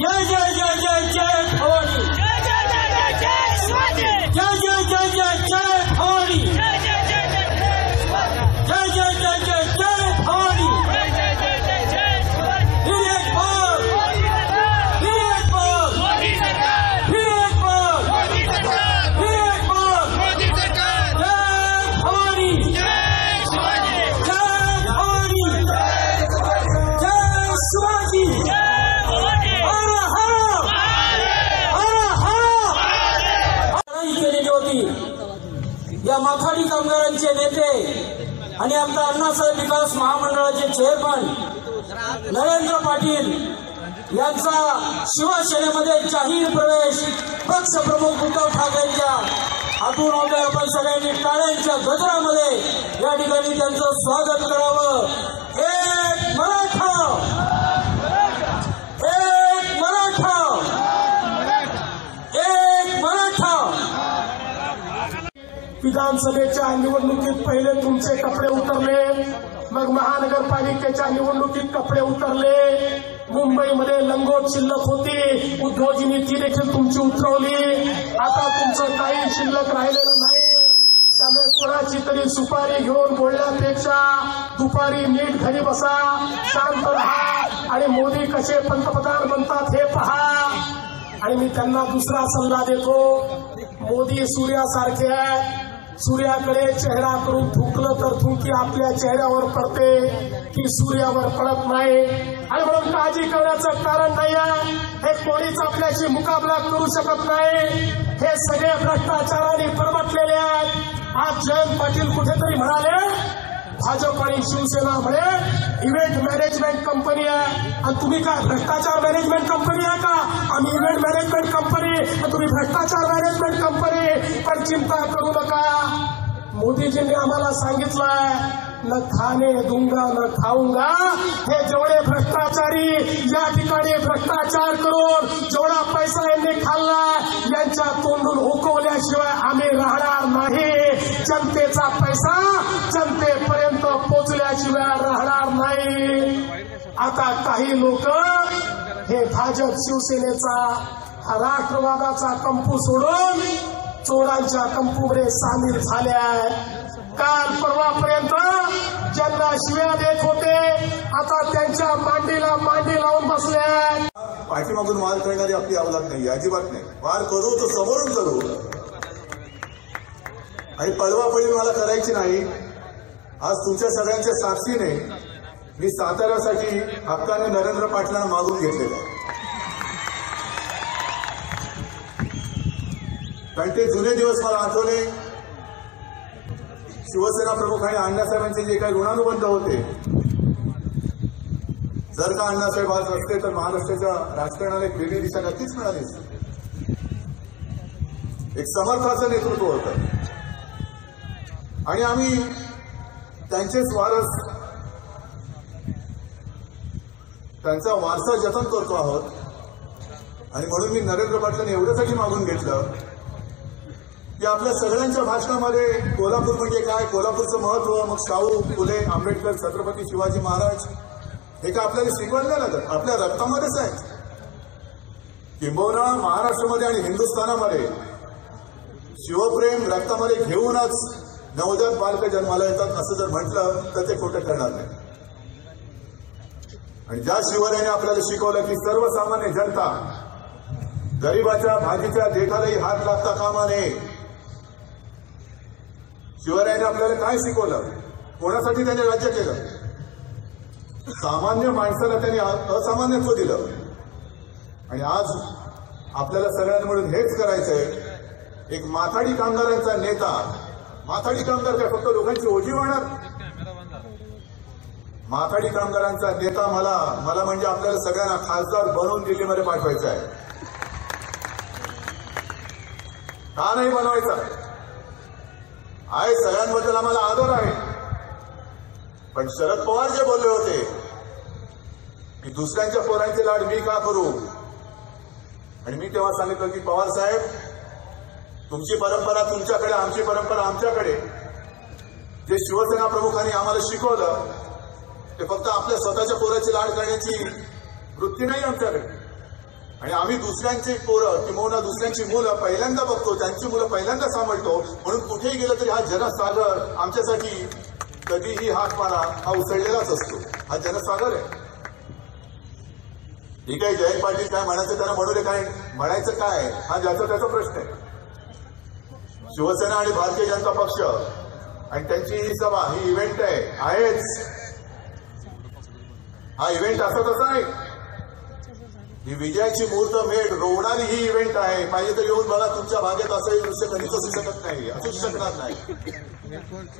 जय जय माथाडी कामगारांचे नेते आणि आमचा अण्णासाहेब विकास महामंडळाचे चेअरमन नरेंद्र पाटील यांचा शिवसेनेमध्ये जाहीर प्रवेश पक्षप्रमुख उद्धव ठाकरेंच्या हातून होतोय आपण सगळ्यांनी टाळ्यांच्या गजरामध्ये विधानसभेच्या निवडणुकीत पहिले तुमचे कपडे उतरले. मग महानगरपालिकेच्या निवडणुकीत कपडे उतरले. मुंबईमध्ये लंगोट शिल्लक होती. उद्धवजींनी ती देखील तुमची उतरवली. आता तुमचं काही शिल्लक राहिलेलं नाही. त्यामुळे कोणाची तरी सुपारी घेऊन बोलण्यापेक्षा दुपारी नीट घरी बसा. शांत राहा. आणि मोदी कसे पंतप्रधान बनतात हे पहा. आणि मी त्यांना दुसरा सल्ला देतो. मोदी सूर्यासारखे आहेत. सूर्याकडे चेहरा करून थुंकलं तर थुंकी आपल्या चेहऱ्यावर पडते की सूर्यावर पडत नाही. आणि म्हणून काळजी करण्याचं कारण नाही आहे. हे कोणीच आपल्याशी मुकाबला करू शकत नाही. हे सगळे भ्रष्टाचाराने परमटलेले आहेत. आज जयंत पाटील कुठेतरी म्हणाले भाजप आणि शिवसेना म्हणे इव्हेंट मॅनेजमेंट कंपनी आहे. आणि तुम्ही काय भ्रष्टाचार मॅनेजमेंट कंपनी आहे का? आम्ही इव्हेंट मॅनेजमेंट कंपनी तुम्ही भ्रष्टाचार मॅनेजमेंट कंपनी पण चिंता करू नका. मोदीजींनी आम्हाला सांगितलंय न खाणे दुंगा न खाऊंगा. हे जेवढे भ्रष्टाचारी या ठिकाणी भ्रष्टाचार करून जेवढा पैसा यांनी खाल्ला यांच्या तोंडून हुकवल्याशिवाय आम्ही राहणार नाही. जनतेचा पैसा जनतेपर्यंत पोचल्याशिवाय राहणार आता काही लोक हे भाजप शिवसेनेचा हा राष्ट्रवादाचा कंपू सोडून चोरांच्या कंपूमध्ये सामील झाले आहेत. काल परवापर्यंत ज्यांना शिव्या देत होते आता त्यांच्या मांडीला मांडी लावून बसले पाठीमागून वार करणारी आपली अवलाद नाही अजिबात नाही. वार करू तो समोरून करू आणि पळवापळी मला करायची नाही. आज तुमच्या सगळ्यांच्या साक्षीने मी साताऱ्यासाठी हक्काने नरेंद्र पाटलांना मागून घेतलेलं आहे. कारण ते जुने दिवस मला आठवले. शिवसेना प्रमुख आणि अण्णासाहेबांचे जे काही ऋणानुबंध होते जर का अण्णासाहेब आज असते तर महाराष्ट्राच्या राजकारणाला एक वेगळी दिशा नक्कीच मिळाली. एक समर्थाचं नेतृत्व होतं. आणि आम्ही त्यांचे स्वारस्य त्यांचा वारसा जतन करतो आहोत. आणि म्हणून मी नरेंद्र पाटलांनी एवढ्यासाठी मागून घेतलं. की आपल्या सगळ्यांच्या भाषणामध्ये कोल्हापूर म्हणजे काय? कोल्हापूरचं महत्त्व मग शाहू फुले आंबेडकर छत्रपती शिवाजी महाराज हे काय आपल्याला शिकवण नाही लागत आपल्या रक्तामध्येच आहे किंबहुना महाराष्ट्रामध्ये आणि हिंदुस्थानामध्ये शिवप्रेम रक्तामध्ये घेऊनच नवजात बालक जन्माला येतात असं जर म्हटलं तर ते खोटं करणार नाही. आणि ज्या शिवरायाने आपल्याला शिकवलं की सर्वसामान्य जनता गरिबाच्या भाजीच्या देठालाही हात लागता कामा नये शिवरायाने आपल्याला काय शिकवलं? कोणासाठी त्याने राज्य केलं? सामान्य माणसाला त्यांनी असामान्यत्व दिलं. आणि आज आपल्याला सगळ्यांना मिळून हेच करायचंय. एक माथाडी कामगारांचा नेता माथाडी कामगार काय फक्त लोकांची ओझी वाढणार? माथाडी कामगारांचा नेता मला मला म्हणजे आपल्याला सगळ्यांना खासदार बनवून दिल्लीमध्ये पाठवायचा आहे. का नाही बनवायचा? आहे सगळ्यांबद्दल आम्हाला आदर आहे. पण शरद पवार जे बोलले होते की दुसऱ्यांच्या पोरांचे लाड मी का करू? आणि मी तेव्हा सांगितलं की पवार साहेब तुमची परंपरा तुमच्याकडे आमची परंपरा आमच्याकडे. जे शिवसेना प्रमुखांनी आम्हाला शिकवलं हे फक्त आपल्या स्वतःच्या पोराची लाड करण्याची वृत्ती नाही आमच्याकडे. आणि आम्ही दुसऱ्यांची पोरं किंवा दुसऱ्यांची मुलं पहिल्यांदा बघतो त्यांची मुलं पहिल्यांदा सांभाळतो म्हणून कुठेही गेलं तरी हा जनसागर आमच्यासाठी कधीही हात मारा हा उसळलेलाच असतो. हा जनसागर आहे. ठीक आहे जयंत पाटील काय म्हणायचं त्यांना म्हणू दे काय म्हणायचं काय हा ज्याचा त्याचा प्रश्न आहे. शिवसेना आणि भारतीय जनता पक्ष आणि त्यांची ही सभा ही इव्हेंट आहे आहेच. हा इव्हेंट असं तसा नाही. ही विजयाची मुहूर्त भेट रोवणारी ही इव्हेंट आहे. पाहिजे तर येऊन बघा तुमच्या भागेत असं दृश्य कधीच असू शकत नाही असू शकणार नाही.